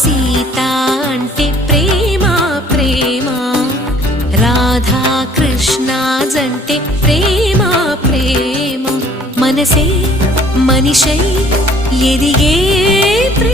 సీత అంటే ప్రేమ ప్రేమ, రాధా కృష్ణ జంటే ప్రేమ ప్రేమ, మనసే మనిషై ఎదిగే ప్రేమ.